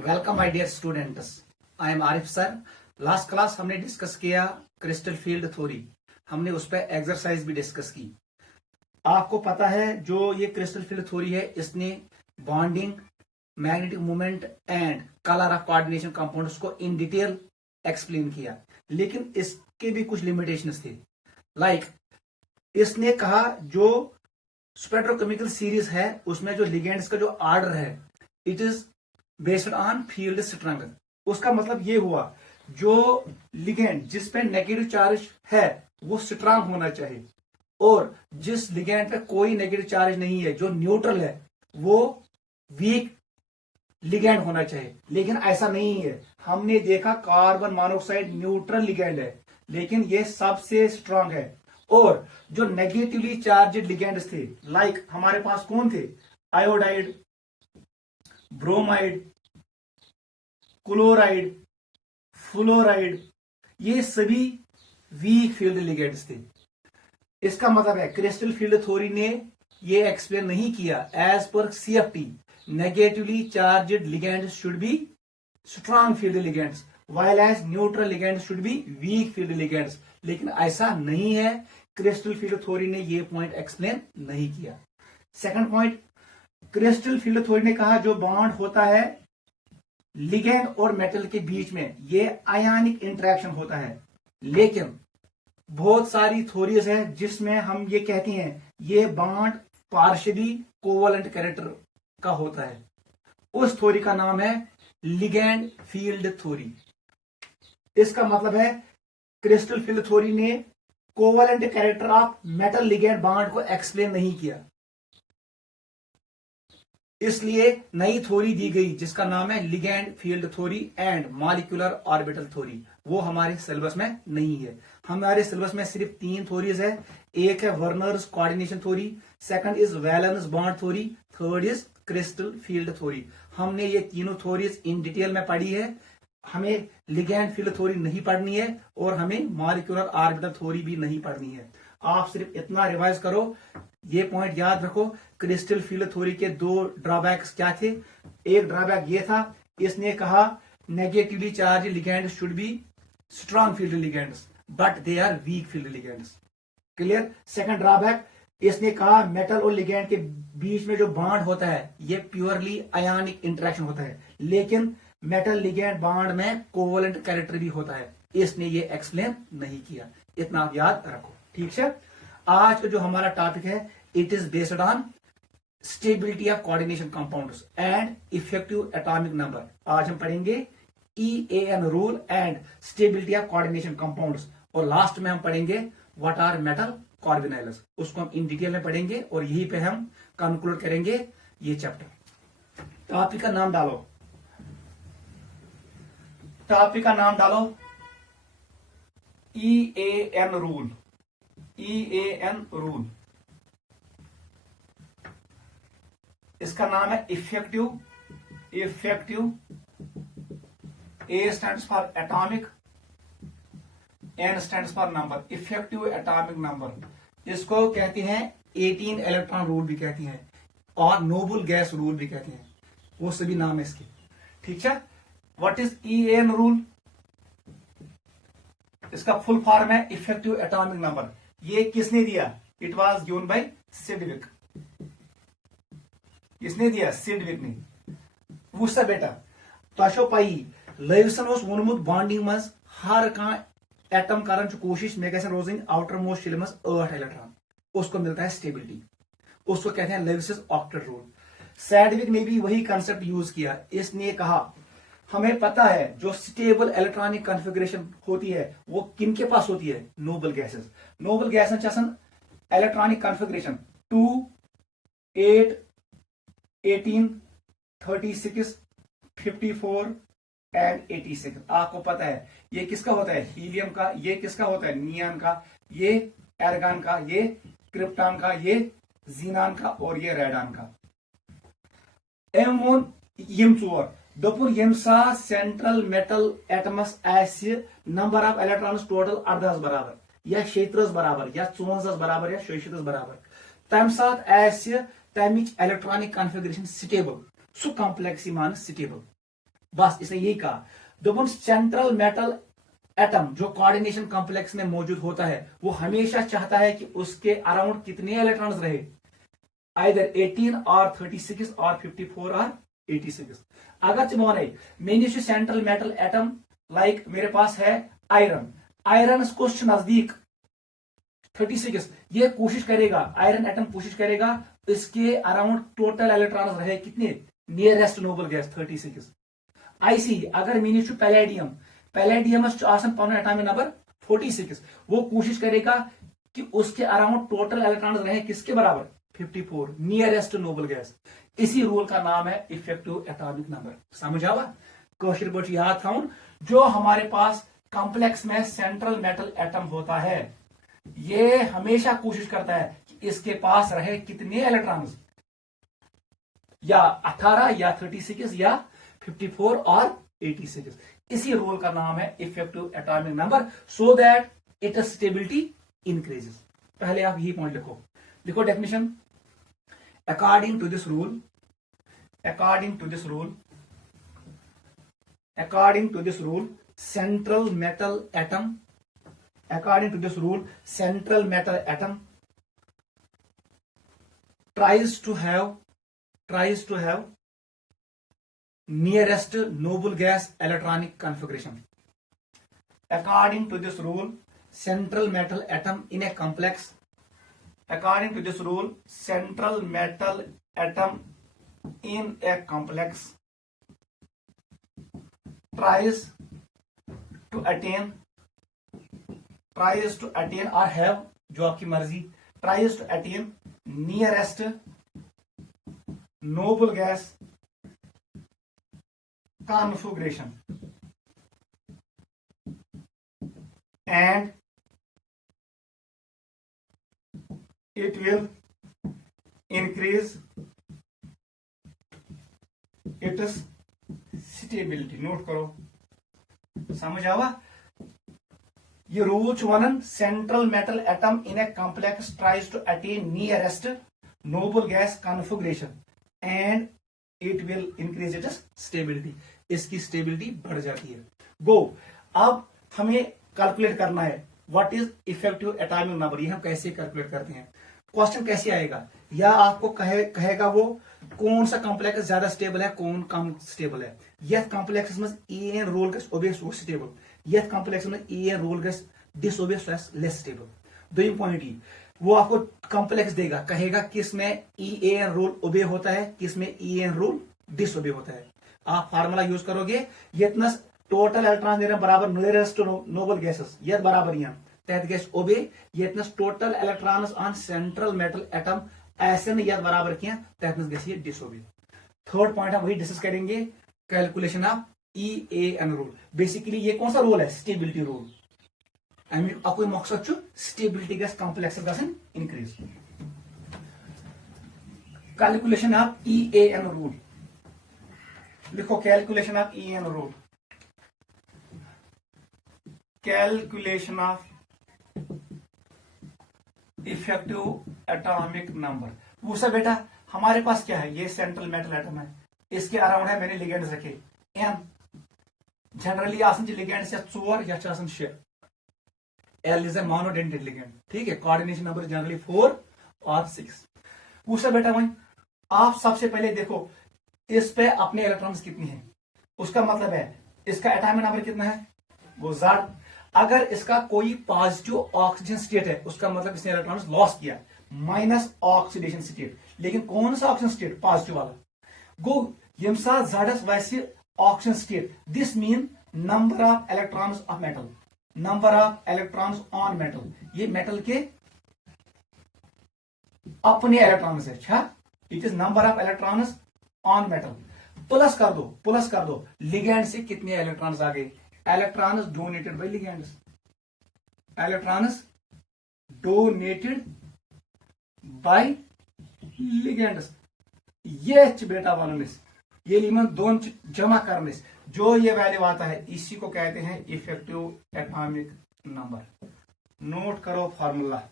Welcome my dear students, I am Arif sir. Last class हमने discuss किया crystal field theory, हमने उस पर एक्सरसाइज भी डिस्कस की। आपको पता है जो ये क्रिस्टल फील्ड थ्योरी है, इसने bonding, magnetic movement and colour of coordination compounds को इन डिटेल एक्सप्लेन किया, लेकिन इसके भी कुछ लिमिटेशंस थे। लाइक इसने कहा जो स्पेक्ट्रोकेमिकल सीरीज है उसमें जो लिगेंड्स का जो ऑर्डर है it is based on field strength. उसका मतलब ये हुआ जो लिगेंड जिस पे नेगेटिव चार्ज है वो स्ट्रांग होना चाहिए, और जिस लिगेंड पे कोई नेगेटिव चार्ज नहीं है, जो न्यूट्रल है, वो वीक लिगेंड होना चाहिए। लेकिन ऐसा नहीं है। हमने देखा कार्बन मोनोऑक्साइड न्यूट्रल लिगेंड है, लेकिन ये सबसे स्ट्रांग है। और जो नेगेटिवली चार्ज लिगेंड्स थे, लाइक हमारे पास कौन थे? आयोडाइड, ब्रोमाइड, क्लोराइड, फ्लोराइड, ये सभी वीक फील्ड लिगेंड्स थे। इसका मतलब है क्रिस्टल फील्ड थ्योरी ने ये एक्सप्लेन नहीं किया as per CFT negatively charged ligands should be strong field ligands while as neutral ligands should be weak field ligands. लेकिन ऐसा नहीं है, क्रिस्टल फील्ड थ्योरी ने ये पॉइंट एक्सप्लेन नहीं किया। Second point, crystal field theory ने कहा जो बॉन्ड होता है लिगेंड और मेटल के बीच में ये आयनिक इंटरेक्शन होता है। लेकिन बहुत सारी थ्योरीज है जिसमें हम ये कहते हैं ये बॉन्ड पार्शियली कोवलेंट कैरेक्टर का होता है। उस थ्योरी का नाम है लिगेंड फील्ड थ्योरी। इसका मतलब है क्रिस्टल फील्ड थ्योरी ने covalent character of metal ligand bond को एक्सप्लेन नहीं किया, इसलिए नई थ्योरी दी गई जिसका नाम है ligand field theory and molecular orbital theory. वो हमारे सिलेबस में नहीं है। हमारे सिलेबस में सिर्फ 3 थ्योरीज है। एक है Werner's coordination theory, second is valence bond theory, third is crystal field theory. हमने ये तीनों थ्योरीज इन डिटेल में पढ़ी है। हमें लिगेंड फील्ड थ्योरी नहीं पढ़नी है और हमें मॉलिक्यूलर ऑर्बिटल थ्योरी भी नहीं पढ़नी है। आप सिर्फ इतना रिवाइज करो, ये पॉइंट याद रखो। क्रिस्टल फील्ड थ्योरी के 2 ड्रॉबैक्स क्या थे? एक ड्रॉबैक ये था, इसने कहा negatively charge ligand should be strong field ligands but they are weak field ligands. Clear? Second drawback, इसने कहा मेटल और लिगेंड के बीच में जो बॉन्ड होता है ये प्योरली आयनिक इंटरेक्शन होता है, लेकिन मेटल लिगेंड बॉन्ड में कोवलेंट कैरेक्टर भी होता है। इसने ये एक्सप्लेन नहीं किया। इतना आप याद रखो, ठीक है? आज का जो हमारा टॉपिक है it is based on stability of coordination compounds and effective atomic number. आज हम पढ़ेंगे EAN rule and stability of coordination compounds, और लास्ट में हम पढ़ेंगे व्हाट आर मेटल कॉर्बिनाइल्स। उसको हम इन डिटेल में पढ़ेंगे और यहीं पे हम कंक्लूड करेंगे ये चैप्टर। टॉपिक का नाम डालो, टॉपिक का नाम डालो EAN रूल। EAN रूल, इसका नाम है effective. A stands for atomic, N stands for number, effective atomic number. इसको कहते हैं 18 इलेक्ट्रॉन रूल भी कहते हैं और नोबल गैस रूल भी कहते हैं। वो सभी नाम है इसके, ठीक है? What is EAN rule? इसका फुल फॉर्म है इफेक्टिव एटॉमिक नंबर। ये किसने दिया? It was given by Sidgwick. किसने दिया? सिडविक ने। वुसा बेटा तो पाई लेविसन वोनमुत बॉन्डिंग मज हर कह एटम कर कोशिश मे गन रोजन आउटर मोस्ट शेल मज 8 इलेक्ट्रॉन, उसको मिलता है स्टेबिलिटी। उसको कहते हैं लेविस ऑक्टेट रूल। सैडविक ने भी वही कंसेप्ट यूज किया। इसने कहा हमें पता है जो स्टेबल इलेक्ट्रॉनिक कॉन्फ़िगरेशन होती है वो किन के पास होती है? Noble gases. Noble gases electronic configuration 2, 8, 18, 36, 54 and 86। आपको पता है ये किसका होता है? हीलियम का। ये किसका होता है? नियॉन का। ये एर्गन का, ये क्रिप्टॉन का, ये जीनान का और ये रेडॉन का। एम वोन यम 4 दोपुन यम सा सेंट्रल मेटल एटमस आसि नंबर ऑफ इलेक्ट्रॉन्स टोटल 18 बराबर या 36 बराबर या 54 बराबर या 36 बराबर, तम साथ आसि तमिच इलेक्ट्रॉनिक कॉन्फ़िगरेशन स्टेबल, सु कॉम्प्लेक्स मान स्टेबल। बस इसने यही कहा। दोपन सेंट्रल मेटल एटम जो कोऑर्डिनेशन कॉम्प्लेक्स में मौजूद होता है वो हमेशा चाहता है कि उसके अराउंड कितने इलेक्ट्रॉन्स रहे, आइदर 18 और 36 और 54 और 86। अगर चमोने main central metal atom like मेरे पास है आयरन, आयरन को नजदीक 36, ये कोशिश करेगा, आयरन एटम कोशिश करेगा इसके अराउंड टोटल इलेक्ट्रॉन्स रहे कितने, नियरेस्ट नोबल गैस 36। आईसी अगर मीन पैलेडियम, पैलेडियमस पन एटॉमिक नंबर 46, वो कोशिश करेगा कि उसके अराउंड टोटल इलेक्ट्रॉन्स रहे किसके बराबर 54, नियरेस्ट नोबल गैस। इसी रूल का नाम है इफेक्टिव एटॉमिक नंबर। समझ आवा, क्वेश्चन बट याद था, जो हमारे पास कॉम्प्लेक्स में सेंट्रल मेटल एटम होता है ये हमेशा कोशिश करता है कि इसके पास रहे कितने इलेक्ट्रॉन्स, या 18 या 36 या 54 और 86। इसी रूल का नाम है effective atomic number, so that it stability increases. पहले आप यही पॉइंट लिखो, लिखो definition, according to this rule, according to this rule, according to this rule central metal atom, according to this rule central metal atom tries to have nearest noble gas electronic configuration. According to this rule central metal atom in a complex, according to this rule central metal atom in a complex tries to attain or have, जो आपकी मर्जी, tries to attain nearest noble gas configuration and it will increase its stability। Note करो, समझ आवा, ये rule one central metal atom in a complex tries to attain nearest noble gas configuration and it will increase its stability, इसकी stability बढ़ जाती है। Go, अब हमें कैलकुलेट करना है what is effective atomic number. ये हम कैसे कैलकुलेट करते हैं, क्वेश्चन कैसे आएगा, या आपको कहेगा वो कौन सा कॉम्प्लेक्स ज्यादा स्टेबल है कौन कम स्टेबल है। यह कॉम्प्लेक्स में ए रोल गस ओबे स्टेबल, यह कॉम्प्लेक्स में ए रोल गस डिसओबे लेस स्टेबल। दो पॉइंट ही वो आपको कॉम्प्लेक्स देगा, कहेगा किस में ई एन रोल ओबे होता है किस में ई एन रोल डिसओबे होता है। आप फार्मूला यूज करोगे, ये टोटल इलेक्ट्रॉन दे रहे हैं बराबर नियरेस्ट नोबल गैसेस, ये बराबर यहाँ तहत गैस ओबे, ये total electron on central metal atom ऐसे ने यह बराबर किया तहत गैस ये डिसओबे। थर्ड पॉइंट हम वही डिस्कस करेंगे, calculation of E A N rule. Basically ये कौन सा रूल है, स्टेबिलिटी रूल। आई मीन अको मकसद छु स्टेबिलिटी गैस कॉम्प्लेक्स गसन increase. Calculation of E A N rule, लिखो calculation of E N rule, calculation of effective atomic number. पूछा बेटा हमारे पास क्या है, ये सेंट्रल मेटल एटम है, इसके अराउंड है मैंने लिगेंड्स रखे एन, जनरली आसन लिगेंड्स या 4 या 6। L is a monodentate ligand, ठीक है, कोऑर्डिनेशन नंबर जनरली 4 और 6। पूछा बेटा वही आप सबसे पहले देखो इस पे अपने इलेक्ट्रॉन्स कितनी है, उसका मतलब है इसका एटॉमिक नंबर कितना है वो Z। अगर इसका कोई पॉजिटिव ऑक्सीजन स्टेट है उसका मतलब इसने इलेक्ट्रॉन्स लॉस किया, माइनस ऑक्सीडेशन स्टेट। लेकिन कौन सा ऑक्सीजन स्टेट, पॉजिटिव वाला। गो यम साथ Z वैसे oxygen state, this mean number of electrons of metal, number of electrons on metal, ये मेटल के अपने इलेक्ट्रॉन्स है, अच्छा it is number of electrons on metal. Plus कर दो, प्लस कर दो लिगेंड से कितने इलेक्ट्रॉन्स आ गए, electrons donated by ligands, electrons donated by ligands. ये बेटा वालों ये लिमन दोन जमा करने जो ये वैल्यू आता है इसी को कहते हैं इफेक्टिव एटॉमिक नंबर। नोट करो फार्मूला,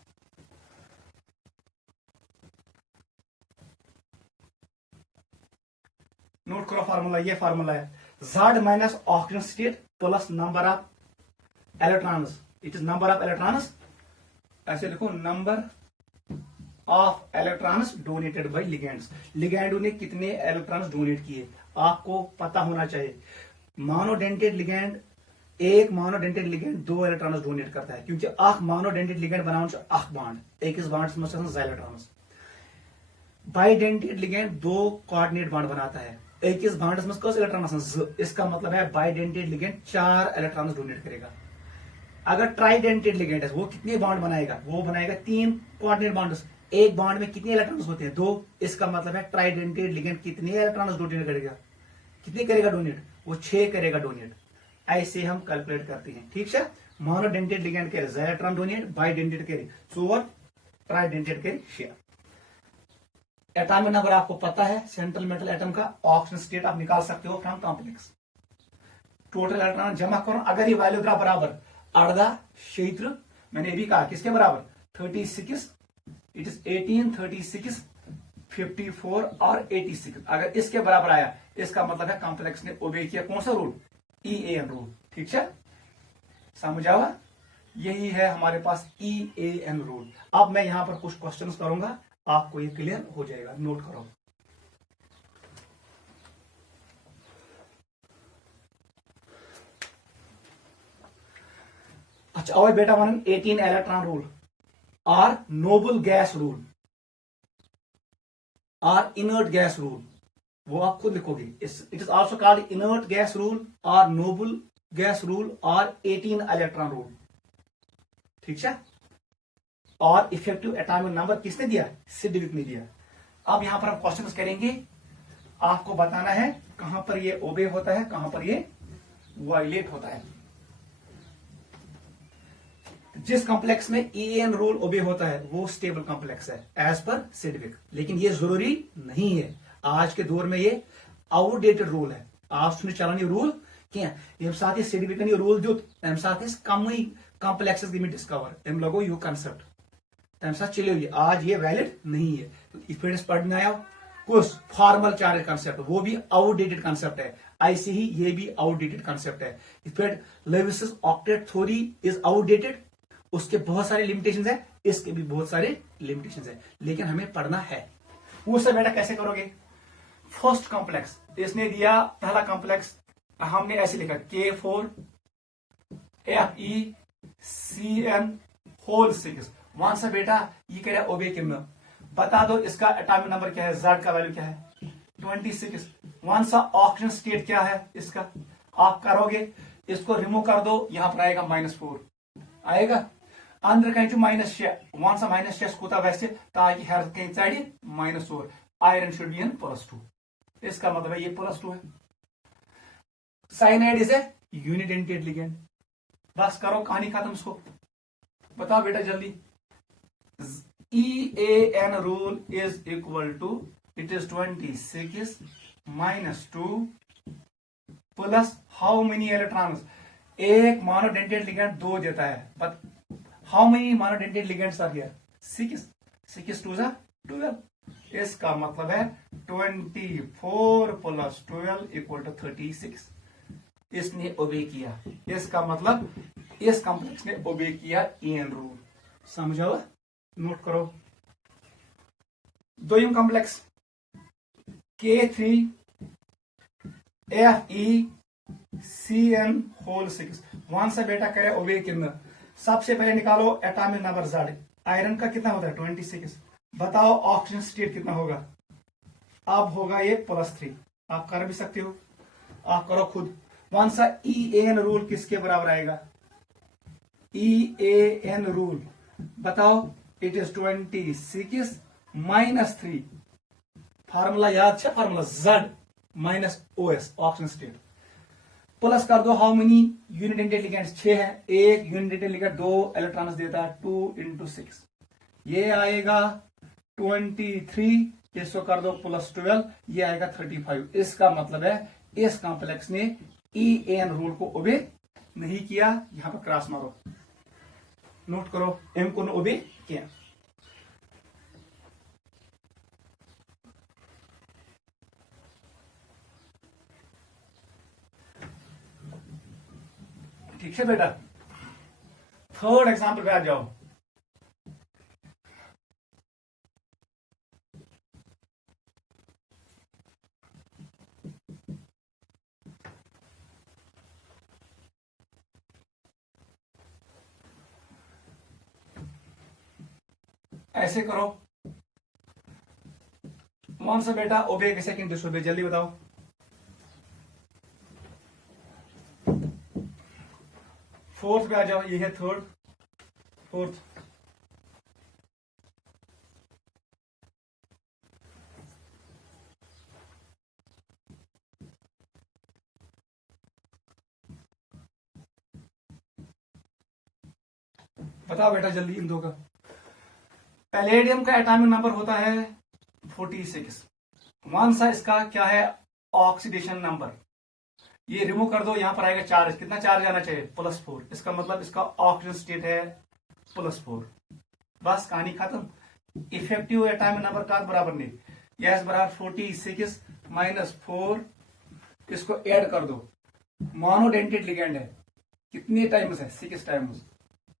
नोट करो फार्मूला, ये फार्मूला है Z minus oxygen state plus number of electrons. It is number of electrons. ऐसे लिखो number of electrons donated by ligands. लिगेंडों ने कितने इलेक्ट्रॉन्स डोनेट किए आपको पता होना चाहिए। मोनोडेंटेड लिगेंड, एक मोनोडेंटेड लिगेंड 2 इलेक्ट्रॉन्स डोनेट करता है, क्योंकि अख मोनोडेंटेड लिगेंड बनावन छ अख बॉन्ड, एक इस बॉन्ड में ज़ electrons. Bidentate ligand 2 coordinate bond बनाता है, एक इस बॉन्ड में कस इलेक्ट्रॉन ज, इसका मतलब है बाइडेंटेड लिगेंड 4 इलेक्ट्रॉन्स डोनेट करेगा। अगर ट्राइडेंटेड लिगेंड है वो कितने बॉन्ड बनाएगा, वो बनाएगा 3 कोऑर्डिनेट बॉन्ड्स। एक बॉन्ड में कितने इलेक्ट्रॉन्स होते हैं 2, इसका मतलब है ट्राइडेंटेड लिगेंड कितने इलेक्ट्रॉन्स डोनेट करेगा, कितने करेगा डोनेट, वो 6 करेगा डोनेट। ऐसे हम कैलकुलेट करते हैं, ठीक है। मोनोडेंटेड लिगेंड करे ज़ इलेक्ट्रॉन डोनेट, बाइडेंटेड करे 4, ट्राइडेंटेड करे 6। एटॉमिक नंबर आपको पता है सेंट्रल मेटल एटम का, ऑक्सीजन स्टेट आप निकाल सकते हो फ्रॉम कॉम्प्लेक्स। टोटल इलेक्ट्रॉन जमा करो, अगर ये वैल्यू बराबर 18 क्षेत्र, मैंने भी कहा किसके बराबर 36, इट इज 18, 36, 54 और 86। अगर इसके बराबर आया इसका मतलब है कॉम्प्लेक्स ने ओबे किया कौन सा रूल, EAN रूल, ठीक है, समझ आवा। यही है हमारे पास EAN रूल। अब मैं यहां पर कुछ क्वेश्चंस करूंगा, आपको ये क्लियर हो जाएगा, नोट करो। अच्छा और बेटा 18 इलेक्ट्रॉन रूल और नोबल गैस रूल और इनर्ट गैस रूल, वो आप खुद लिखोगे। It is also called inert gas rule और नोबल गैस रूल और 18 इलेक्ट्रॉन रूल, ठीक है। और इफेक्टिव एटॉमिक नंबर किसने दिया, सिडविक ने दिया। अब यहां पर हम क्वेश्चंस करेंगे, आपको बताना है कहां पर ये ओबे होता है, कहां पर ये वायलेट होता है। जिस कॉम्प्लेक्स में EAN रूल ओबे होता है वो स्टेबल कॉम्प्लेक्स है एज पर सिडविक, लेकिन ये जरूरी नहीं है। आज के दौर में ये आउटडेटेड रूल है, आप सुन चलानी रूल क्या ये साथ ही सिडविक ने रूल जो तम साथ कम कॉम्प्लेक्सेस गई डिस्कवर, तम लगो यू कंसेप्ट तम साथ चलियो ये, आज ये वैलिड नहीं है। तो इस पढ़ना आया कुछ फॉर्मल चार्ज कंसेप्ट, वो भी आउटडेटेड कंसेप्ट है, ऐसे ही ये भी आउटडेटेड कंसेप्ट है। Effect Lewis octet theory is outdated, उसके बहुत सारे लिमिटेशंस है, इसके भी बहुत सारे लिमिटेशंस है, लेकिन हमें पढ़ना है। वो सब बेटा कैसे करोगे, फर्स्ट कॉम्प्लेक्स इसने दिया, पहला कॉम्प्लेक्स हमने ऐसे लिखा K4FeCN होल 6। वहां से बेटा ये कह रहा है ओबे किम, बता दो इसका एटॉमिक नंबर क्या है, Z का वैल्यू क्या है 26। वहां सा ऑक्सीजन स्टेट क्या है इसका, आप करोगे इसको रिमूव कर दो, यहां पर आएगा -4 आएगा, अंदर कहीं -6, वन सा -6 कूता वैसे ताकि हर कहीं चढ़ी -4, आयरन शुड बी इन +2, इसका मतलब है ये +2 है। Cyanide is a unidentate ligand, बस करो कहानी खत्म, इसको बताओ बेटा जल्दी। EAN rule is equal to, it is 26 -2 plus how many electrons, एक मोनोडेंटेड लिगेंड 2 देता है, but how many monodentate ligands are here 6, 6 2 12, इसका मतलब है 24 + 12 = 36। इसने ओबे किया, इसका मतलब इस कॉम्प्लेक्स ने ओबे किया EAN रूल, समझो, नोट करो। दोयम कॉम्प्लेक्स K3FeCN होल 6, वन से बेटा करे ओबे कितना, सबसे पहले निकालो एटॉमिक नंबर Z, आयरन का कितना होता है 26, बताओ ऑक्सीजन स्टेट कितना होगा, अब होगा ये +3, आप कर भी सकते हो, आप करो खुद। वन सा EAN रूल किसके बराबर आएगा, EAN रूल बताओ, इट इज 26 -3, फार्मूला याद है, formula Z -OS oxygen state, plus कर दो हाउ मेनी यूनिडेंटेड लिगेंड्स 6 है, एक यूनिडेंटेड लिगेंड 2 इलेक्ट्रॉन्स देता है, 2 × 6 ये आएगा 23, इसको कर दो +12 ये आएगा 35। इसका मतलब है इस कॉम्प्लेक्स ने EAN रूल को ओबे नहीं किया, यहां पर क्रॉस मारो, नोट करो M को ओबे किया। ठीक है बेटा। थर्ड एग्जाम्पल पे आ जाओ। ऐसे करो, कौन सा बेटा ओबे के सेकंड डिसोबे, जल्दी बताओ। फोर्थ पे आ जाओ, ये है थर्ड, फोर्थ। बताओ बेटा जल्दी इन दो का। पैलेडियम का एटॉमिक नंबर होता है 46। वन सा इसका क्या है ऑक्सीडेशन नंबर, ये रिमूव कर दो, यहां पर आएगा चार्ज, कितना चार्ज आना चाहिए +4, इसका मतलब इसका ऑक्सीजन स्टेट है +4। बस कहानी खत्म। इफेक्टिव एटॉमिक नंबर का बराबर नहीं, यस बराबर 46 -4, इसको ऐड कर दो। मोनोडेंटेड लिगेंड है, कितने टाइम्स है 6 टाइम्स,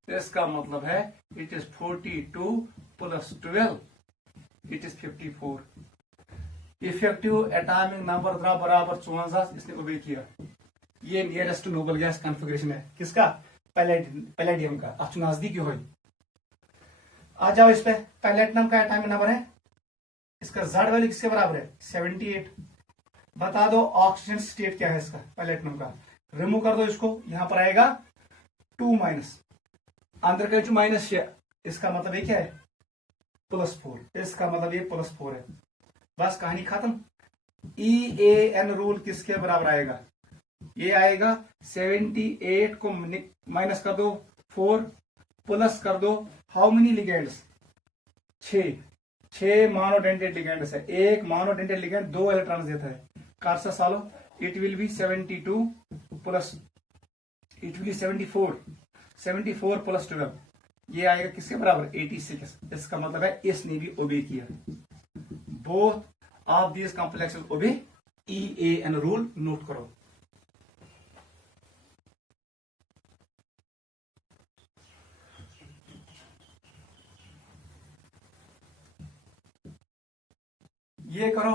इसका मतलब है it is 42 + 12, it is 54। Effective atomic number बराबर 54, इसने ओबे किया। ये नियरेस्ट नोबल गैस कॉन्फ़िगरेशन है किसका, पैलेडियम का। अब नजदीकी हो आ जाओ इस पे। पैलेडियम का एटॉमिक नंबर है, इसका Z वैल्यू किसके बराबर है 78। बता दो ऑक्सीजन स्टेट क्या है इसका पैलेडियम का, रिमूव कर दो इसको, यहां पर आएगा 2 अंदर का जो माइनस है, इसका मतलब ये क्या है +4, इसका मतलब ये +4 है। बस कहानी खत्म। EAN रूल किसके बराबर आएगा, ये आएगा 78 को माइनस कर दो 4 प्लस कर दो, how many ligands 6 monodentate ligands है। एक मोनोडेंटेड लिगेंड 2 इलेक्ट्रॉन्स देता है। कारसा सालो it will be 72 plus it will be 74 + 12, ये आएगा किसके बराबर 86। इसका मतलब है इसने भी ओबे किया। Both of this complexes obey EAN rule, note करो। ये करो,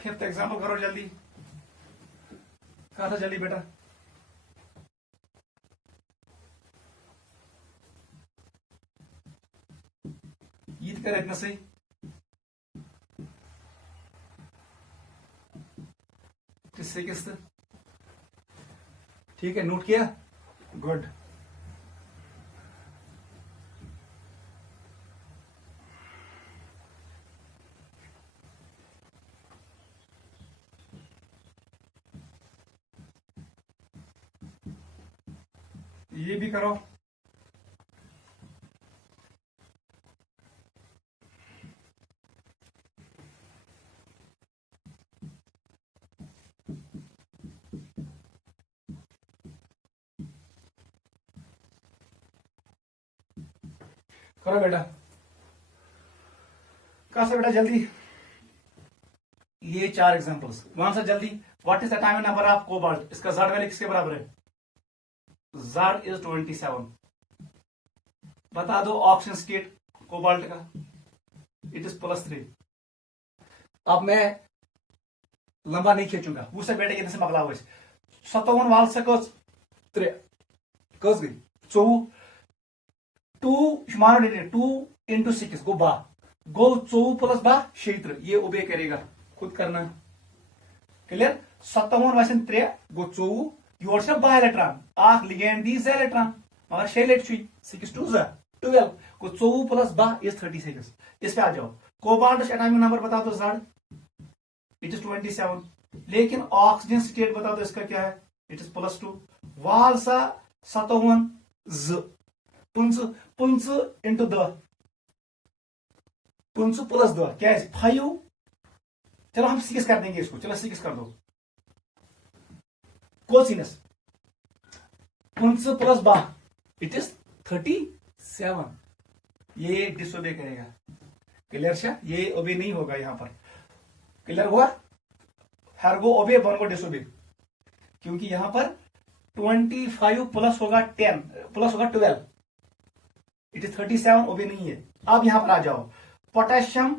फिफ्थ एग्जाम्पल करो जल्दी। कहा था जल्दी बेटा। ईद कर इतना सही, किससे किस्त, ठीक है, नोट किया, गुड। ये भी करो। करो बेटा, कहा से बेटा जल्दी। ये 4 एग्जांपल्स, वहां से जल्दी। What is the atomic number of cobalt, इसका Z वैल्यू किसके बराबर है, Z इज 27। बता दो ऑक्सीजन स्टेट कोबाल्ट का, इट इज +3। अब मैं लंबा नहीं खींचूंगा, वो सब बेटे ये मकला 57 वाल से कस 3 कस गई 24 2 मानो 2 × 6 गो 12 गो 24 + 12 क्षेत्र, ये ओबे करेगा, खुद करना। क्लियर, 57 वसन 3 गो 24, योर 12 इलेक्ट्रॉन, आख लिगेंड दी 2 इलेक्ट्रॉन, मगर 6 लेट 6 2 12 गो 24 + 12 इज 36। इस पे आ जाओ। कोबाल्ट एटॉमिक नंबर बता दो Z, इट इज 27। लेकिन ऑक्सीजन स्टेट बता दो इसका क्या है, इट इज +2। वाल सा 57 Z 5 × 10 5 + 2 क्या है 5। चलो हम 6 कर देंगे इसको, चलो 6 कर दो। कोसिनस 5 + 12 इट इज 37, ये डिसओबे करेगा। क्लियर, ये ओबे नहीं होगा यहां पर। क्लियर हुआ? हर गो ओबे, वन गो डिसोबे, क्योंकि यहां पर 25 प्लस होगा 10 प्लस होगा 12, इट इज 37, ओबे नहीं है। अब यहां पर आ जाओ, पोटेशियम,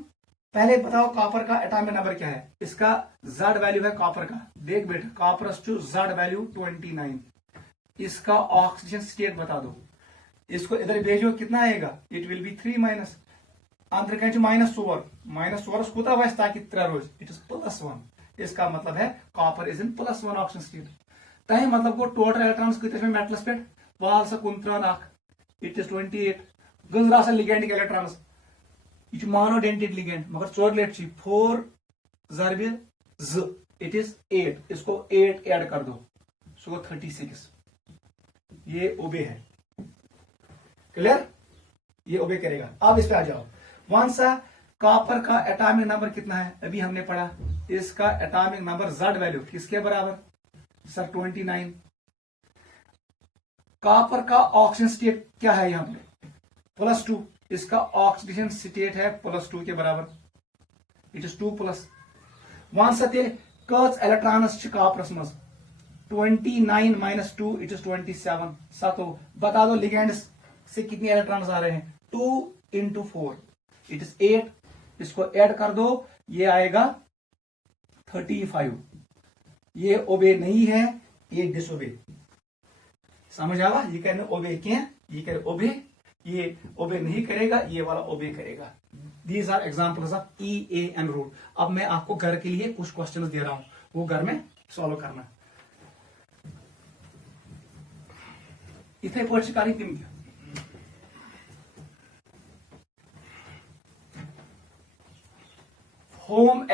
पहले बताओ कॉपर का एटॉमिक नंबर क्या है? इसका जेड वैल्यू है कॉपर का, देख बेटा, कॉपर टू जेड वैल्यू 29। इसका ऑक्सीजन स्टेट बता दो, इसको इधर भेजो, कितना आएगा? इट विल बी 3 माइनस अंतर क्या -4 कूता वैस ताकि 3 रोज, इट इज +1। इसका मतलब है copper is in +1 oxygen state. तह मतलब गो टोटल इलेक्ट्रॉन्स कत मेटलस पे वाल सा 29, इट इज 28। गंजरा लिगेंडिक इलेक्ट्रॉन्स, यह मोनोडेंटेड लिगेंड, मगर 4 लेट 4 × Z, इट इज 8। इसको 8 ऐड कर दो, सो 36। ये ओबे है, क्लियर? ये ओबे करेगा। अब इस पे आ जाओ, वन सा कॉपर का एटॉमिक नंबर कितना है? अभी हमने पढ़ा, इसका एटॉमिक नंबर जेड वैल्यू किसके बराबर? सर 29। कॉपर का ऑक्सीजन स्टेट क्या है यहां पर? +2। इसका ऑक्सीजन स्टेट है +2 के बराबर, इट इज 2+। वन सा तेल कच इलेक्ट्रॉनस कॉपरस मज? 29 - 2, इट इज 27। सतो बता दो लिगेंड से कितने इलेक्ट्रॉन्स आ रहे हैं? 2 × 4, इट इज 8। इसको ऐड कर दो, ये आएगा 35। ये ओबे नहीं है, ये डिसोबे। समझ आवा? ये कहने ओबे क्या, ये कह ओबे, ये ओबे नहीं करेगा, ये वाला ओबे करेगा। These are examples of EAN rule. अब मैं आपको घर के लिए कुछ क्वेश्चन दे रहा हूं, वो घर में सॉल्व करना। इथे पे कर तिम होम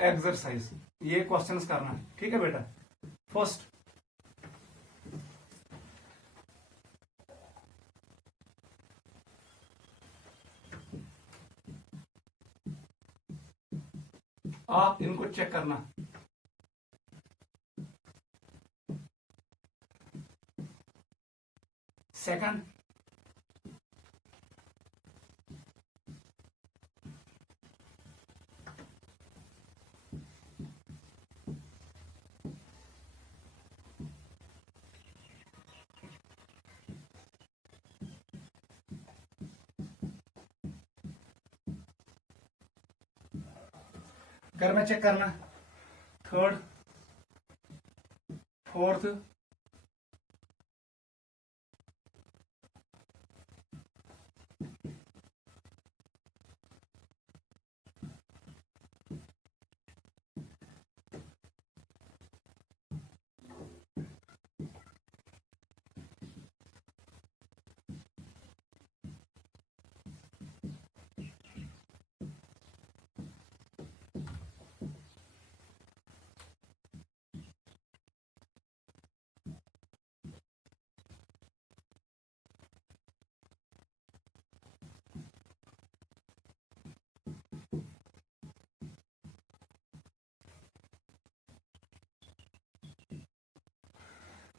एक्सरसाइज, ये क्वेश्चंस करना है, ठीक है बेटा? फर्स्ट, आप इनको चेक करना। सेकंड, घर में चेक करना। थर्ड, फोर्थ,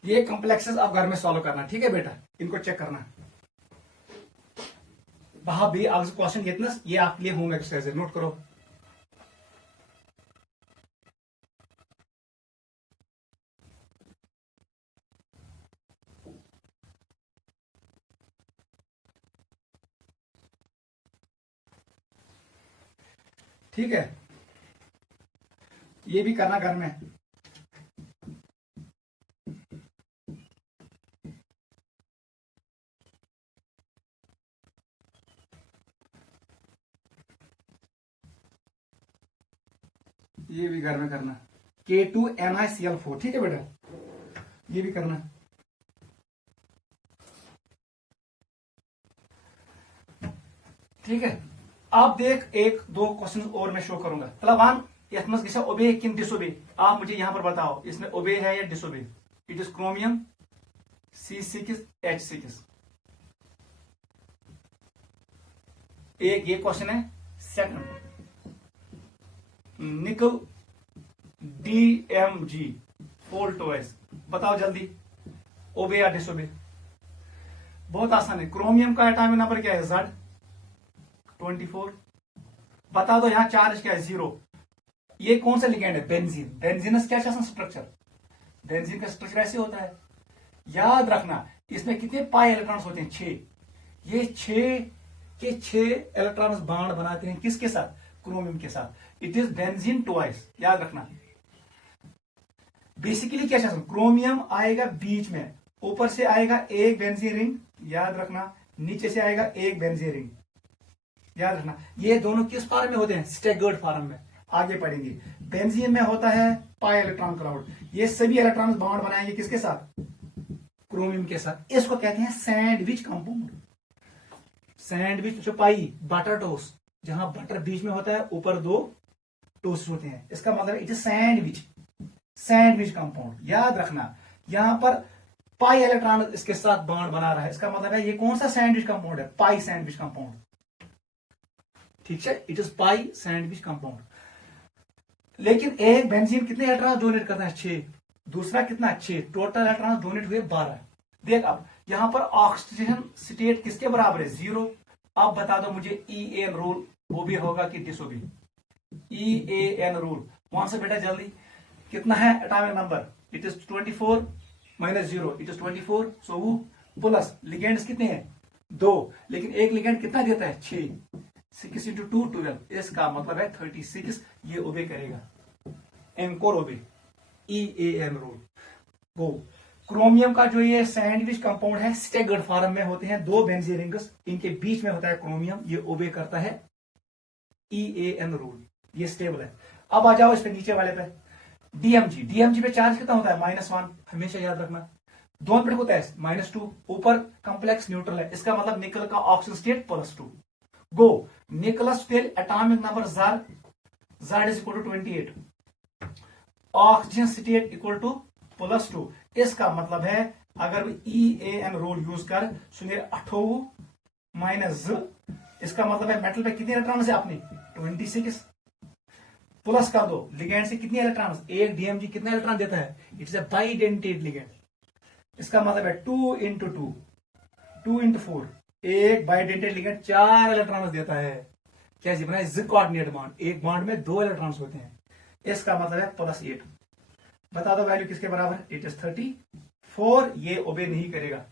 ये कॉम्प्लेक्सेस आप घर में सॉल्व करना, ठीक है बेटा? इनको चेक करना। वहां भी आज क्वेश्चन ये आपके लिए होंगे एक्सरसाइज, नोट करो। ठीक है, ये भी करना घर में। ये भी घर में करना। K2NiCl4, ठीक है बेटा? ये भी करना। ठीक है, आप देख, एक दो क्वेश्चन और मैं शो करूंगा। तलवान यथमस गिसा ओबे किन डिसोबे, आप मुझे यहां पर बताओ, इसमें ओबे है या disobey? It is chromium C6H6। एक ये क्वेश्चन है। सेकंड, निकल DMG फोल्टोएस, बताओ जल्दी, ओबे या डिसोबे? बहुत आसान है। क्रोमियम का एटॉमिक नंबर क्या है? Z। 24। बता दो यहाँ चार्ज क्या है, 0। ये कौन सा लिगेंड है, बेंजीन। बेंजीनस क्या स्ट्रक्चर, बेंजीन का स्ट्रक्चर ऐसे होता है। याद रखना इसमें कितने पाई इलेक्ट्रॉन्स होते हैं, 6। ये 6 के 6 इलेक्ट्रॉन्स बॉन्ड बनाते हैं किसके साथ, क्रोमियम के साथ। इट इज बेंजीन ट्वाइस, याद रखना। बेसिकली क्या चाहिए, क्रोमियम आएगा बीच में, ऊपर से आएगा एक बेंजीन रिंग, याद रखना, नीचे से आएगा एक बेंजीन रिंग, याद रखना। ये दोनों किस फॉर्म में होते हैं, स्टैगर्ड फॉर्म में, आगे पढ़ेंगे। बेंजीन में होता है पाई इलेक्ट्रॉन क्लाउड, ये सभी इलेक्ट्रॉन बॉन्ड बनाएंगे किसके साथ, क्रोमियम के साथ। इसको कहते हैं सैंडविच कंपाउंड। सैंडविच जो पाई, बटर टोस्ट, जहां बटर बीच में होता है, ऊपर 2 टोस्ट होते हैं, इसका मतलब it is sandwich, sandwich compound. याद रखना यहां पर पाई इलेक्ट्रॉन इसके साथ बॉन्ड बना रहा है, इसका मतलब है ये कौन सा सैंडविच कंपाउंड है, पाई सैंडविच कंपाउंड। ठीक है, it is pi sandwich compound. लेकिन एक बेंजीन कितने इलेक्ट्रॉन डोनेट करता है, 6। दूसरा कितना, 6। टोटल इलेक्ट्रॉन डोनेट हुए 12। देख अब यहां पर ऑक्सीजन स्टेट किसके बराबर है, 0। अब बता दो मुझे EAN रूल ओबे होगा कि डिसओबे। EAN रूल कौन सा बेटा, जल्दी, कितना है atomic number, it is 24 minus 0, it is 24। सो वो प्लस लिगेंड्स कितने हैं, 2, लेकिन एक लिगेंड कितना देता है, 6। 6 इंटू 2 12, इसका मतलब है 36। ये ओबे करेगा, एंकोर ओबे, EAN रूल। वो क्रोमियम का जो ये सैंडविच कंपाउंड है, स्टैगर्ड फॉर्म में होते हैं 2 बेंजीन रिंग्स, इनके बीच में होता है क्रोमियम, ये ओबे करता है EAN रूल, ये स्टेबल है। अब आ जाओ इस पे नीचे वाले पे, DMG पे चार्ज कितना होता है, -1, हमेशा याद रखना। दोनों पे होता है -2, ऊपर कॉम्प्लेक्स न्यूट्रल है, इसका मतलब निकल का oxygen state +2। Go nickels tell atomic number Z is equal to 28, oxygen state equal to +2। इसका मतलब है अगर EAN रूल यूज कर, सुनिए 28 माइनस, इसका मतलब है मेटल पे कितने इलेक्ट्रॉन है आपने, 26, प्लस कर दो लिगेंड से कितने इलेक्ट्रॉन, एक DMG कितना इलेक्ट्रॉन देता है, it is a bidentate ligand, इसका मतलब है 2 इंटू 2, 2 इंटू 4, एक बाइडेंटेड लिगेंड 4 इलेक्ट्रॉन देता है। कैसे बना, Z कोऑर्डिनेट बॉन्ड, एक बॉन्ड में 2 इलेक्ट्रॉन्स होते हैं, इसका मतलब है +8। बता दो वैल्यू किसके बराबर, इट इज 34। ये ओबे नहीं करेगा,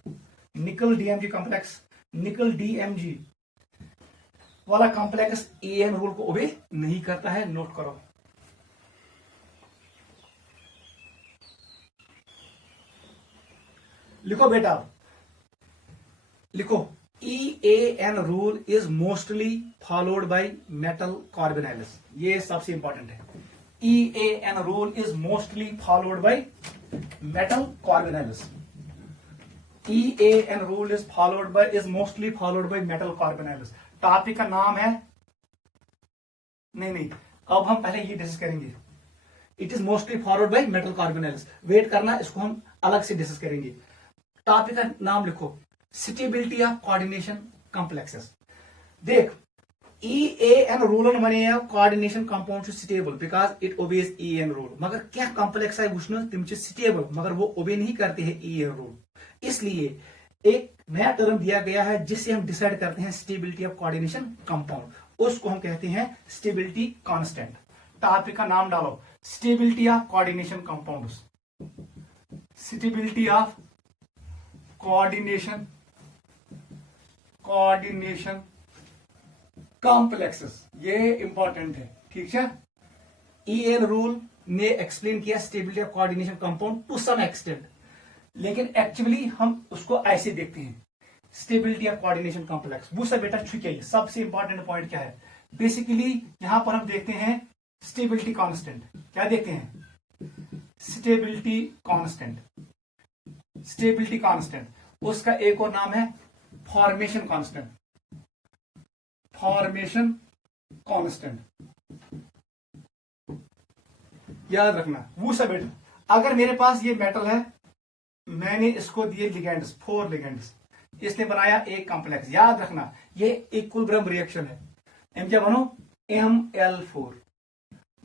निकल DMG कॉम्प्लेक्स, निकल DMG वाला कॉम्प्लेक्स EAN रूल को ओबे नहीं करता है, नोट करो। लिखो बेटा, लिखो, EAN rule is mostly followed by metal carbonyls. ये सबसे इंपॉर्टेंट है, EAN rule is mostly followed by metal carbonyls. EAN rule is mostly followed by metal carbonyls. Topic का नाम है, नहीं, अब हम पहले ये डिस्कस करेंगे। It is mostly followed by metal carbonyls, wait करना, इसको हम अलग से डिस्कस करेंगे। टॉपिक का नाम लिखो, स्टेबिलिटी ऑफ कोऑर्डिनेशन कॉम्प्लेक्सेस। देख EAN रूल बने coordination compound stable because it obeys EAN rule, मगर क्या कॉम्प्लेक्स है वुचन तिम स्टेबल, मगर वो ओबे नहीं करते हैं EAN रूल। इसलिए एक नया टर्म दिया गया है जिससे हम डिसाइड करते हैं स्टेबिलिटी ऑफ कोऑर्डिनेशन कंपाउंड, उसको हम कहते हैं स्टेबिलिटी कांस्टेंट। टॉपिक का नाम डालो, stability of coordination compounds, stability of coordination complexes, ये इंपॉर्टेंट है, ठीक है। EAN रूल ने एक्सप्लेन किया stability of coordination compound to some extent, लेकिन एक्चुअली हम उसको ऐसे देखते हैं, स्टेबिलिटी ऑफ कोऑर्डिनेशन कॉम्प्लेक्स। वो सब बेटा छुके, सबसे इंपॉर्टेंट पॉइंट क्या है, बेसिकली यहां पर हम देखते हैं स्टेबिलिटी कांस्टेंट। क्या देखते हैं, स्टेबिलिटी कांस्टेंट। स्टेबिलिटी कांस्टेंट, उसका एक और नाम है फॉर्मेशन कांस्टेंट। फॉर्मेशन कांस्टेंट याद रखना। वो सब बेटा, अगर मेरे पास ये मेटल है, मैंने इसको दिए लिगेंड्स, 4 लिगेंड्स, इसने बनाया एक कॉम्प्लेक्स, याद रखना ये इक्विलिब्रियम रिएक्शन है। एम क्या बनो, ML4।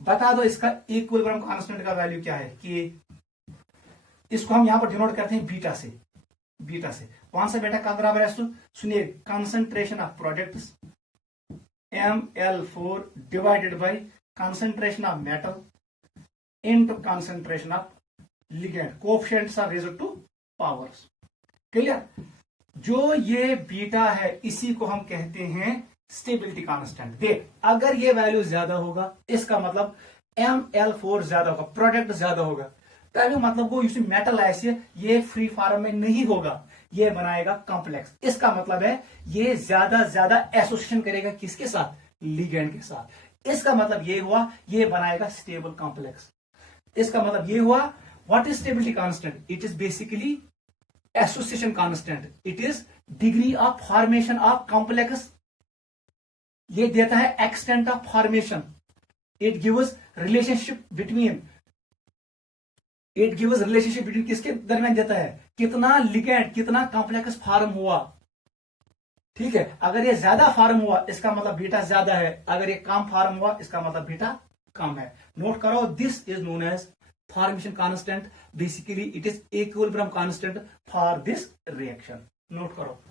बता दो इसका इक्विलिब्रियम कांस्टेंट का वैल्यू क्या है, कि इसको हम यहां पर डिनोट करते हैं बीटा से। बीटा से कौन सा बेटा का बराबर है, सुनिए, concentration of products ML4 divided by concentration of metal into concentration of ligand. Coefficients are raised to powers. Clear? जो ये बीटा है इसी को हम कहते हैं स्टेबिलिटी कांस्टेंट. देख, अगर ये वैल्यू ज्यादा होगा इसका मतलब ML4 ज्यादा होगा, प्रोडक्ट ज्यादा होगा, तभी मतलब वो इसी मेटल ऐसे ये फ्री फॉर्म में नहीं होगा, ये बनाएगा कॉम्प्लेक्स. इसका मतलब है ये ज्यादा एसोसिएशन करेगा किसके साथ? लिगेंड के साथ. इसका मतलब ये हुआ ये बनाएगा स्टेबल कॉम्प्लेक्स. इसका मतलब ये हुआ what is stability constant? It is basically association constant. It is degree of formation of complex. ये देता है extent of formation. It gives relationship between किसके दरमियान देता है? कितना लिगेंड, कितना कॉम्प्लेक्स फॉर्म हुआ. ठीक है, अगर ये ज्यादा फॉर्म हुआ इसका मतलब बीटा ज्यादा है, अगर ये कम फॉर्म हुआ इसका मतलब बीटा कम है. नोट करो, this is known as formation constant. Basically it is equilibrium constant for this reaction. Note करो.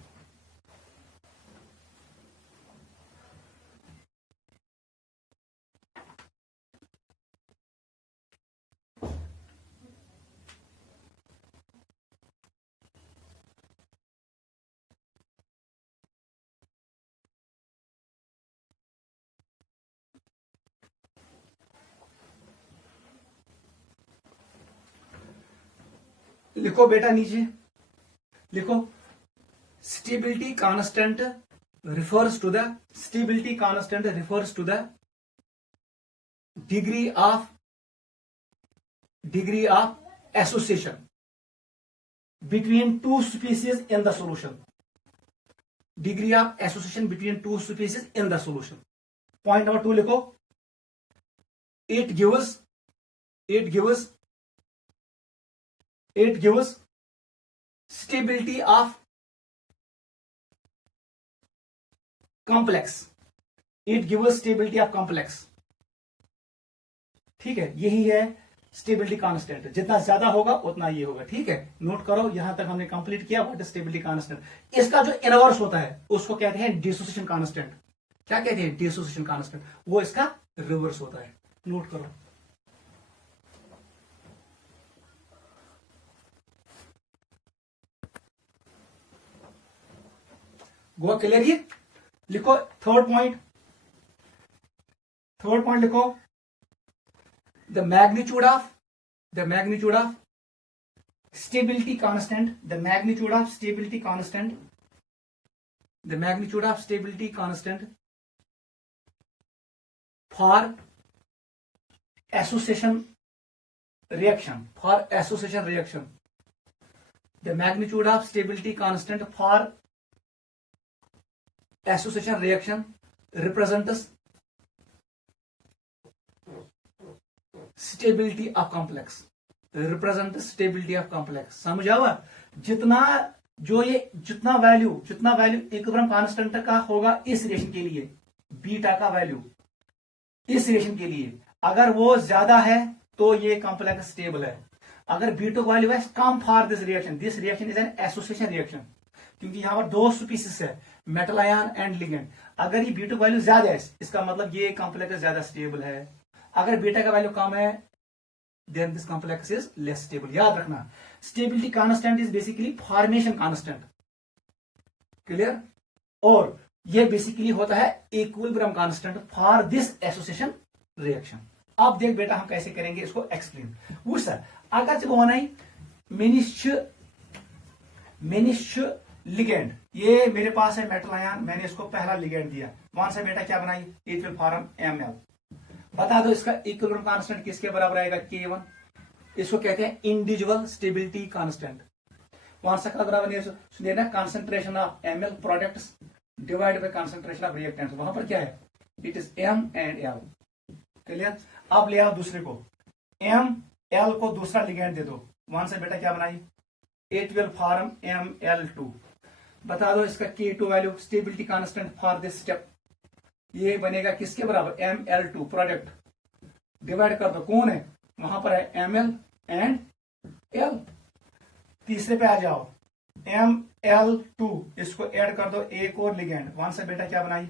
लिखो बेटा, नीचे लिखो, stability constant refers to the degree of association between two species in the solution. Degree of association between two species in the solution. Point number 2 लिखो, it gives stability of complex. It gives stability of complex. ठीक है, यही है stability constant. जितना ज्यादा होगा उतना ये होगा. ठीक है, नोट करो, यहां तक हमने कंप्लीट किया व्हाट इज स्टेबिलिटी कांस्टेंट. इसका जो इनवर्स होता है उसको कहते हैं डिसोसिएशन कांस्टेंट. क्या कहते हैं? Dissociation constant. वो इसका रिवर्स होता है. नोट करो. Go clear? ये लिखो थर्ड पॉइंट लिखो, the magnitude of stability constant for association reaction. The magnitude of stability constant for association reaction represents stability of complex. समझ आवा? जितना वैल्यू इक्विलिब्रियम कांस्टेंट का होगा इस रिएक्शन के लिए, बीटा का वैल्यू इस रिएक्शन के लिए अगर वो ज्यादा है तो ये कॉम्प्लेक्स स्टेबल है. अगर बीटा का वैल्यू है come for this reaction is an association reaction, क्योंकि यहां पर दो स्पीसीज है, मेटल आयन एंड लिगेंड. अगर ये बीटा का वैल्यू ज्यादा है इसका मतलब ये कॉम्प्लेक्स ज्यादा स्टेबल है. अगर बीटा का वैल्यू कम है then this complex is less stable. याद रखना, stability constant is basically formation constant. Clear? और ये बेसिकली होता है equilibrium constant for this association reaction. अब देख बेटा हम कैसे करेंगे इसको एक्सप्लेन. वो सर अगर से बनाई मेनिश लिगेंड, ये मेरे पास है मेटल आयन, मैंने इसको पहला लिगेंड दिया. वहां से बेटा क्या बनाई? It will form ML. बता दो इसका इक्विलिब्रियम कांस्टेंट किसके बराबर आएगा? K1. इसको कहते हैं इंडिविजुअल स्टेबिलिटी कांस्टेंट. वहां से क्या बराबर नहीं, concentration of ML products divide by concentration of reactants. वहां पर क्या है? It is M and L. Clear? अब ले आओ दूसरे को, ML को दूसरा लिगेंड दे दो. वहां से बेटा क्या बनाई? It will form ML2. बता दो इसका K2 value, stability constant for this step. ये बनेगा किसके बराबर? ML2 प्रोडक्ट डिवाइड कर दो. कौन है? वहां पर है ML एंड L. तीसरे पे आ जाओ, ML2 इसको ऐड कर दो एक और लिगेंड. वहां से बेटा क्या बनाई?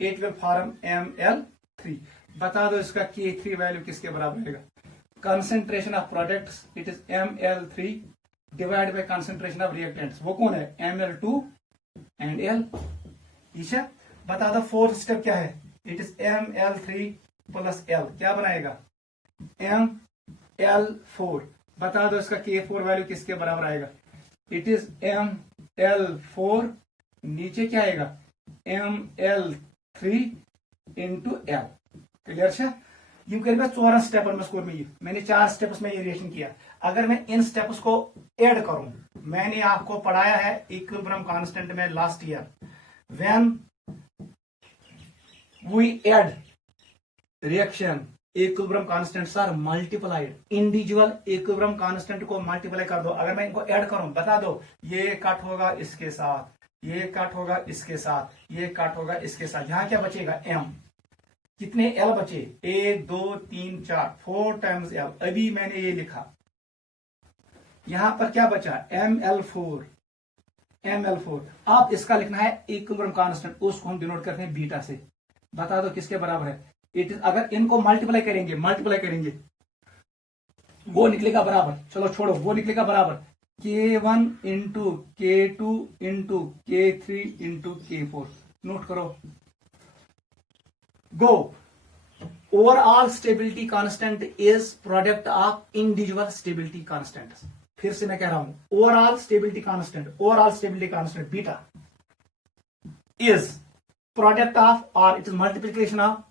It will form ML3। बता दो इसका K3 वैल्यू किसके बराबर आएगा? Concentration of products it is ML3 divide by concentration of reactants, वो कौन है? ML2 and L। ठीक है, बता दो फोर्थ स्टेप क्या है? It is ML3 plus L, क्या बनाएगा? ML4। बता दो इसका K4 वैल्यू किसके बराबर आएगा? इट इज ML4 नीचे क्या आएगा? ML3 into L। क्लियर है? यू करेगा 14 स्टेप में स्कोर में, ये मैंने 4 स्टेप्स में ये रिएक्शन किया। अगर मैं इन स्टेप्स को ऐड करूं, मैंने आपको पढ़ाया है इक्विलिब्रियम कांस्टेंट में last year, when we add reaction equilibrium constants are multiplied, individual equilibrium constant को मल्टीप्लाई कर दो। अगर मैं इनको ऐड करूं, बता दो ये कट होगा इसके साथ, ये कट होगा इसके साथ, ये कट होगा इसके साथ, यहां क्या बचेगा? M। कितने L बचे? 1 2 3 4, 4 टाइम्स L। अभी मैंने ये लिखा, यहां पर क्या बचा? ML4। अब इसका लिखना है इक्विलिब्रियम कांस्टेंट, उसको हम डिनोट करते हैं बीटा से। बता दो किसके बराबर है? इट इज, अगर इनको मल्टीप्लाई करेंगे वो निकलेगा बराबर, चलो छोड़ो, वो निकलेगा बराबर K1 into K2 into K3 into K4। Note करो, go. Overall stability constant is product of individual stability constant. फिर से मैं कह रहा हूं, overall stability constant beta is product of, और it is multiplication of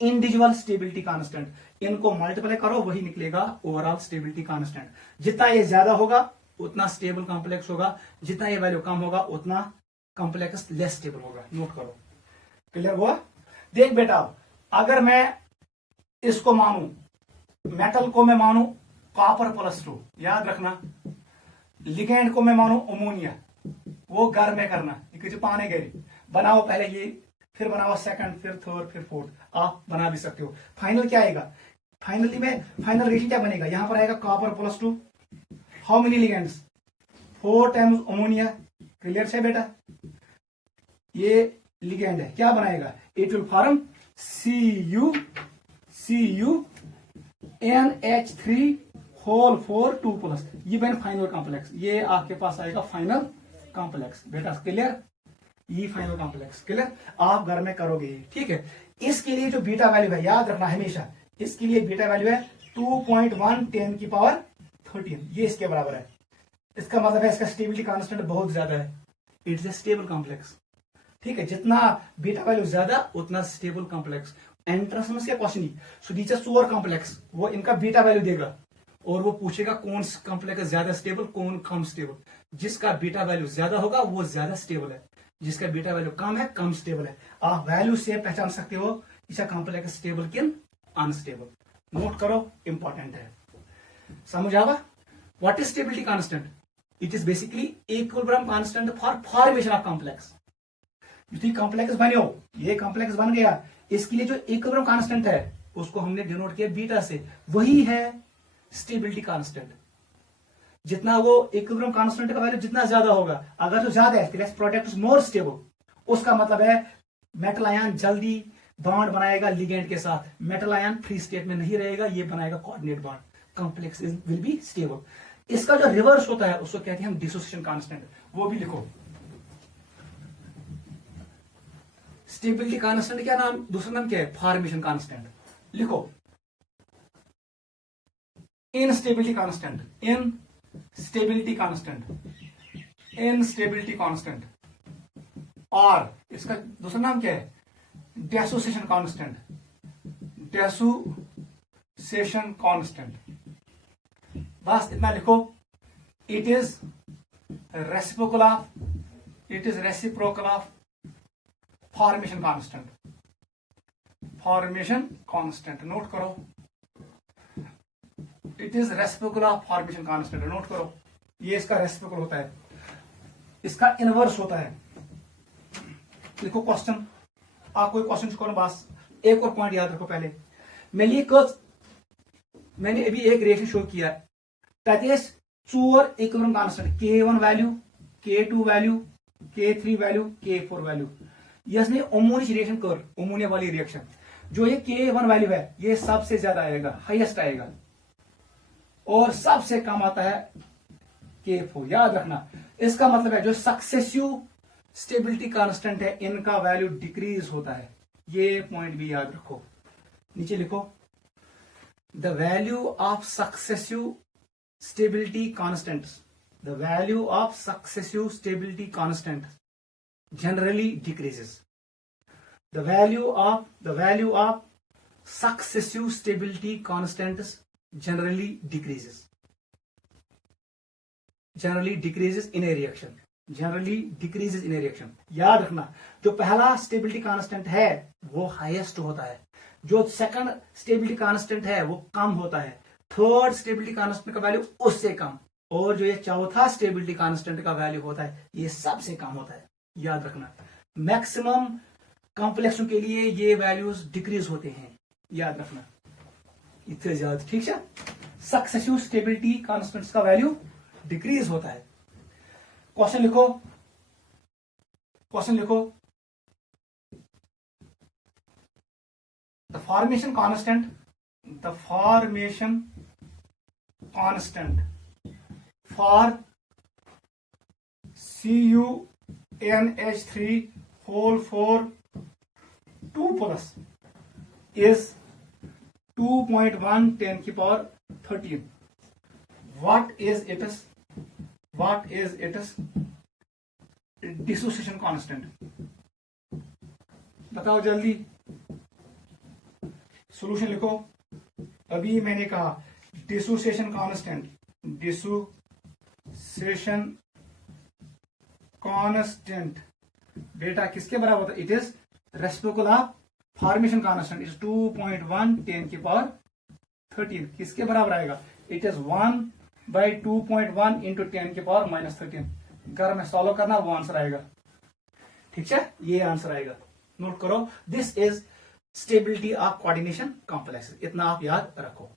individual stability constant. इनको multiply करो, वही निकलेगा ओवरऑल स्टेबिलिटी कांस्टेंट। जितना ये ज्यादा होगा उतना स्टेबल कॉम्प्लेक्स होगा, जितना ये वैल्यू कम होगा उतना कॉम्प्लेक्स लेस स्टेबल होगा। नोट करो, क्लियर हुआ? देख बेटा, अगर मैं इसको मानू, मेटल को मैं मानू कॉपर +2, याद रखना, लिगेंड को मैं मानू अमोनिया, वो घर में करना, पाने गए बनाओ पहले ये, फिर बनाओ सेकंड, फिर थर्ड, फिर फोर्थ, आप बना भी सकते हो। फाइनल क्या आएगा? फाइनल रिएक्शन क्या बनेगा? यहां पर आएगा copper +2, how many ligands? 4 times ammonia. Clear है बेटा? ये लिगेंड है, क्या बनाएगा? इट विल फॉर्म CuNH3 2+, ये बन फाइनल कॉम्प्लेक्स। ये आपके पास आएगा फाइनल कॉम्प्लेक्स। बेटा क्लियर? ये फाइनल कॉम्प्लेक्स क्लियर? आप घर में करोगे, ठीक है? इसके लिए जो बीटा वैल्यू है, याद रखना हमेशा, इसके लिए बीटा वैल्यू है 2.1 10⁻13, ये इसके बराबर है। इसका मतलब है इसका स्टेबिलिटी कांस्टेंट बहुत ज्यादा है, इट्स ए स्टेबल कॉम्प्लेक्स। ठीक है, जितना बीटा वैल्यू ज्यादा उतना स्टेबल कॉम्प्लेक्स। एंट्रेंस में क्वेश्चन, सो नीचे 4 कॉम्प्लेक्स, वो इनका बीटा वैल्यू देगा और वो पूछेगा कौन कॉम्प्लेक्स ज्यादा स्टेबल, कौन कम स्टेबल। जिसका बीटा वैल्यू ज्यादा होगा वो ज्यादा स्टेबल है, जिसका बीटा वैल्यू कम है कम स्टेबल है। आप वैल्यू से पहचान सकते हो इसका कॉम्प्लेक्स स्टेबल किन अनस्टेबल। नोट करो, इंपॉर्टेंट है, समझ आवा? What is stability constant? It is basically equilibrium constant for formation of complex. Complex बने हो, ये कॉम्प्लेक्स बन गया, इसके लिए जो इक्विलिब्रियम कांस्टेंट है उसको हमने डिनोट किया बीटा से, वही है स्टेबिलिटी कांस्टेंट। जितना वो इक्विलिब्रियम कांस्टेंट का वैल्यू जितना ज्यादा होगा, अगर जो ज्यादा है प्रोडक्ट इज मोर स्टेबल, उसका मतलब है मेटल आयन जल्दी बॉन्ड बनाएगा लिगेंड के साथ, मेटल आयन फ्री स्टेट में नहीं रहेगा, ये बनाएगा coordinate bond, complex will be stable. इसका जो रिवर्स होता है उसको कहते हैं हम डिसोसिएशन कांस्टेंट, वो भी लिखो। स्टेबिलिटी कांस्टेंट क्या नाम, दूसरा नाम क्या है? Formation constant. लिखो इनस्टेबिलिटी कांस्टेंट, इनस्टेबिलिटी कांस्टेंट, और इसका दूसरा नाम क्या है? Dissociation constant, dissociation constant. बस इतना लिखो। It is reciprocal of formation constant. Note करो, it is reciprocal of formation constant. Note करो, ये इसका रेसिप्रोकल होता है, इसका इनवर्स होता है। लिखो क्वेश्चन, आप कोई क्वेश्चन करो। बस एक और पॉइंट याद रखो, पहले मैंने अभी एक रिएक्शन शो किया, तथेस 4 equilibrium constant, K1 value, K2 value, K3 value, K4 value. ये इसने ओमोनिश रिएक्शन कर, ओमोनिया वाली रिएक्शन, जो ये K1 वैल्यू है ये सबसे ज्यादा आएगा, हाईएस्ट आएगा, और सबसे कम आता है K4। याद रखना, इसका मतलब है जो सक्सेसिव स्टेबिलिटी कांस्टेंट है इनका वैल्यू डिक्रीज होता है। ये पॉइंट भी याद रखो, नीचे लिखो, the value of successive stability constants, the value of successive stability constant generally decreases. The value of successive stability constants generally decreases. Generally decreases in a reaction. Generally decreases in a reaction. याद रखना, जो पहला stability constant है वो highest होता है, जो second stability constant है वो कम होता है, थर्ड स्टेबिलिटी कांस्टेंट का वैल्यू उससे कम, और जो ये चौथा स्टेबिलिटी कांस्टेंट का वैल्यू होता है ये सबसे कम होता है। याद रखना, मैक्सिमम कॉम्प्लेक्सों के लिए ये वैल्यूज डिक्रीज होते हैं, याद रखना इतने ज्यादा, ठीक है। सक्सेसिव स्टेबिलिटी कांस्टेंट्स का वैल्यू डिक्रीज होता है। क्वेश्चन लिखो, the formation constant for CuNH3 whole 4 2 plus is 2.1 10 की power 13. What is its dissociation constant? बताओ जल्दी, सॉल्यूशन लिखो। अभी मैंने कहा डिसोसिएशन कांस्टेंट बेटा किसके बराबर होता है? It is reciprocal of formation constant is 2.1 10 की पावर 13। किसके बराबर आएगा? इट इज 1/2.1 इंटू 10 की पावर -13। घर में सॉल्व करना, वो आंसर आएगा, ठीक है, ये आंसर आएगा। नोट करो, this is stability of coordination complex, इतना आप याद रखो।